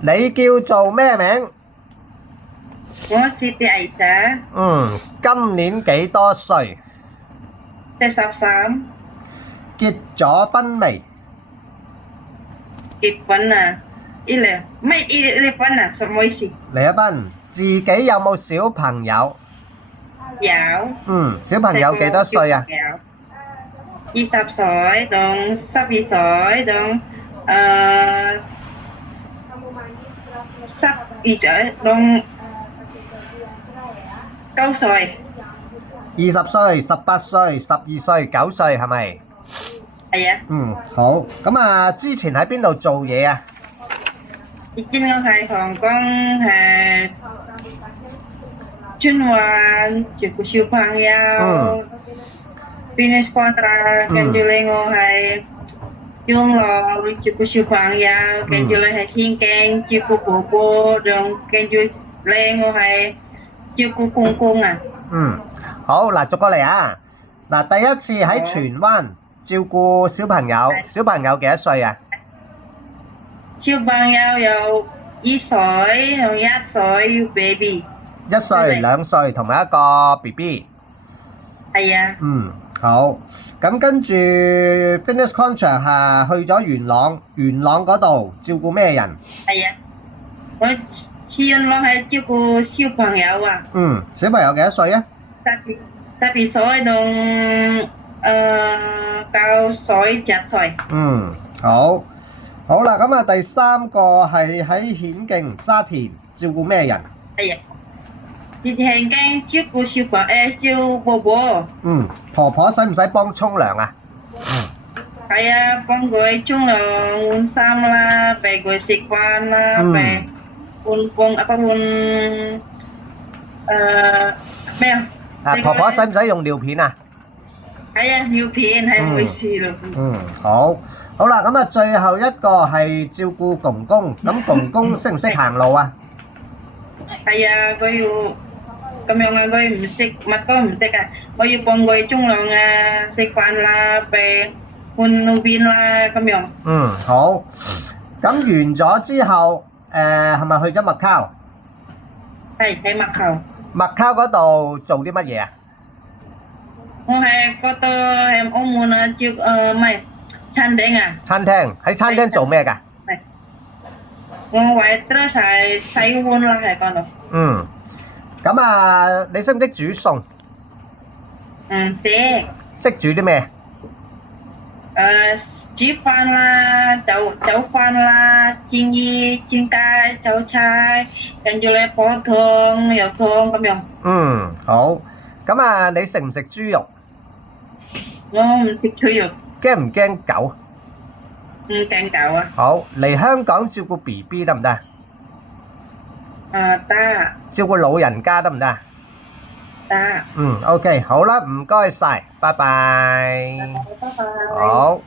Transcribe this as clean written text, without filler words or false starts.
你叫做咩名？我是Aisyah，今年幾多歲？ 13，結咗婚未？結婚啊，11什麼意思？離咗婚，自己有冇小朋友？有。小朋友幾多歲啊？20歲同12歲同12歲同9歲。20歲、18歲、12歲、9歲係咪？係啊。好。咁啊，之前喺邊度做嘢啊？以前我喺香港專門照顧小朋友，finish contract，跟住咧我係養老照顧小朋友，跟住咧係獻鏡照顧婆婆，仲跟住咧我係照顧公公啊。好嗱，逐個嚟啊！嗱，第一次喺荃灣照顧小朋友，小朋友幾多歲啊？小朋友有2歲同1歲 baby。1歲、2歲同埋一個 BB。係啊。好。咁跟住 finish contract 係去咗元朗嗰度照顧咩人？係啊，我去元朗係照顧小朋友啊。小朋友幾多歲啊12歲同9歲7歲。好。好啦，咁啊第三個係喺顯徑沙田照顧咩人？係啊，顯徑照顧照婆婆。婆婆使唔使幫沖涼啊？係啊，幫佢沖涼換衫啦，俾佢食飯啦，俾換咩啊？婆婆使唔使用尿片啊？係啊，尿片係唔會事咯。好啦，咁啊最後一個係照顧公公，咁公公識唔識行路啊？係啊，佢要咁樣啊，佢唔識，乜都唔識啊，我要幫佢沖涼啊，食飯啦，俾換尿片啦，咁樣。好。咁完咗之後，係咪去咗麥考？係喺麥考。麥考嗰度做啲乜嘢啊？我喺嗰度喺澳門啊，唔係餐廳啊。餐廳，喺餐廳做咩㗎？係，我為咗係洗碗啦，喺嗰度。咁啊，你識唔識煮餸？識。識煮啲咩？煮飯啦，走飯啦，煎魚、煎雞、走菜，跟住咧煲湯、油湯咁樣。好。咁啊，你食唔食豬肉？我唔食豬肉。驚唔驚狗？唔驚狗啊。好，嚟香港照顧 BB 得唔得？得。照顧老人家得唔得？得。OK，好啦，唔該晒，拜拜。拜拜。好。